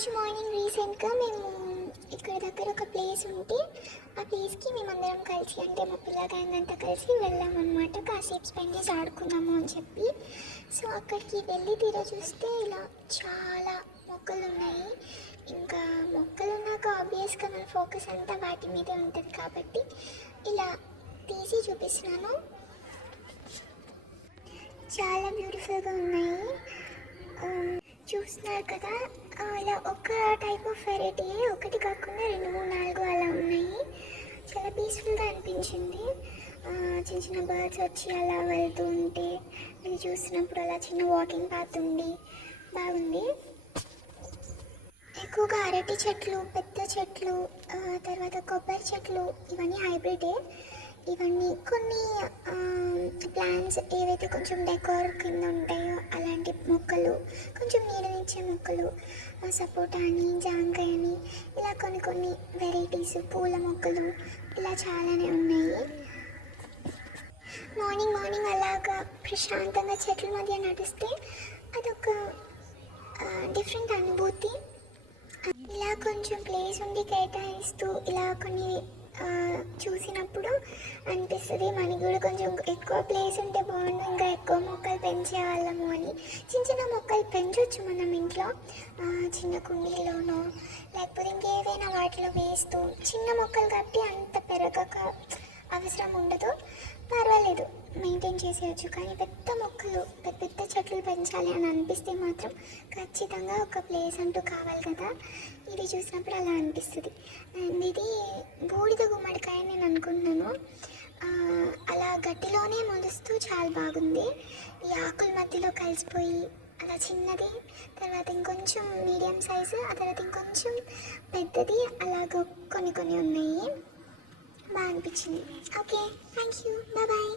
ఈరోజు మార్నింగ్ రీసెంట్గా మేము ఇక్కడ దగ్గర ఒక ప్లేస్ ఉంటే ఆ ప్లేస్కి మేమందరం కలిసి అంటే మా పిల్ల గ్యాంగ్ అంతా కలిసి వెళ్ళామన్నమాట. కాసేపు స్పెండ్ చేసి ఆడుకుందాము అని చెప్పి. సో అక్కడికి వెళ్ళి తీరా చూస్తే ఇలా చాలా మొక్కలు ఉన్నాయి. ఇంకా మొక్కలు ఉన్నాక ఆబ్వియస్గా మన ఫోకస్ అంతా వాటి మీదే ఉంటుంది కాబట్టి ఇలా తీసి చూపిస్తున్నాను. చాలా బ్యూటిఫుల్గా ఉన్నాయి. చూస్తున్నారు కదా, ఇలా ఒక టైప్ ఆఫ్ వెరైటీ ఒకటి కాకుండా 2, 3, 4 అలా ఉన్నాయి. చాలా పీస్ఫుల్గా అనిపించింది. చిన్న చిన్న బర్డ్స్ వచ్చి అలా వెళ్తూ ఉంటే అది చూసినప్పుడు అలా చిన్న వాకింగ్ పాత్ ఉండి బాగుంది. ఎక్కువగా అరటి చెట్లు, పెద్ద చెట్లు, తర్వాత కొబ్బరి చెట్లు ఇవన్నీ హైబ్రిడే. ఇవన్నీ కొన్ని ప్లాంట్స్ ఏవైతే కొంచెం డెకోర్ కింద ఉంటాయో అలాంటి మొక్కలు, కొంచెం నీడనిచ్చే మొక్కలు, సపోటా అని, జాంకాయ అని ఇలా కొన్ని వెరైటీస్ పూల మొక్కలు ఇలా చాలానే ఉన్నాయి. మార్నింగ్ అలాగా ప్రశాంతంగా చెట్ల మధ్య నడిస్తే అదొక డిఫరెంట్ అనుభూతి. ఇలా కొంచెం ప్లేస్ ఉండి కేటాయిస్తూ ఇలా కొన్ని చూసినప్పుడు అనిపిస్తుంది మనకి కూడా కొంచెం ఎక్కువ ప్లేస్ ఉంటే బాగుండు, ఇంకా ఎక్కువ మొక్కలు పెంచేవాళ్ళము అని. చిన్న మొక్కలు పెంచవచ్చు మనం ఇంట్లో, చిన్న కుండీలోనో లేకపోతే ఇంకేదైనా వాటిలో వేస్తూ. చిన్న మొక్కలు కాబట్టి అంత పెరగక అవసరం ఉండదు, పర్వాలేదు, మెయింటైన్ చేసేయచ్చు. కానీ పెద్ద మొక్కలు, పెద్ద చెట్లు పెంచాలి అని అనిపిస్తే మాత్రం ఖచ్చితంగా ఒక ప్లేస్ అంటూ కావాలి కదా. ఇది చూసినప్పుడు అలా అనిపిస్తుంది. అండ్ ఇది బూడిద గుమ్మడికాయ నేను అనుకుంటున్నాను. అలా గట్టిలోనే మొలుస్తూ చాలా బాగుంది. ఈ ఆకుల మధ్యలో కలిసిపోయి అలా చిన్నది, తర్వాత ఇంకొంచెం మీడియం సైజు, ఆ తర్వాత ఇంకొంచెం పెద్దది, అలాగ కొన్ని ఉన్నాయి. బాగా అనిపించింది. Okay, thank you, bye.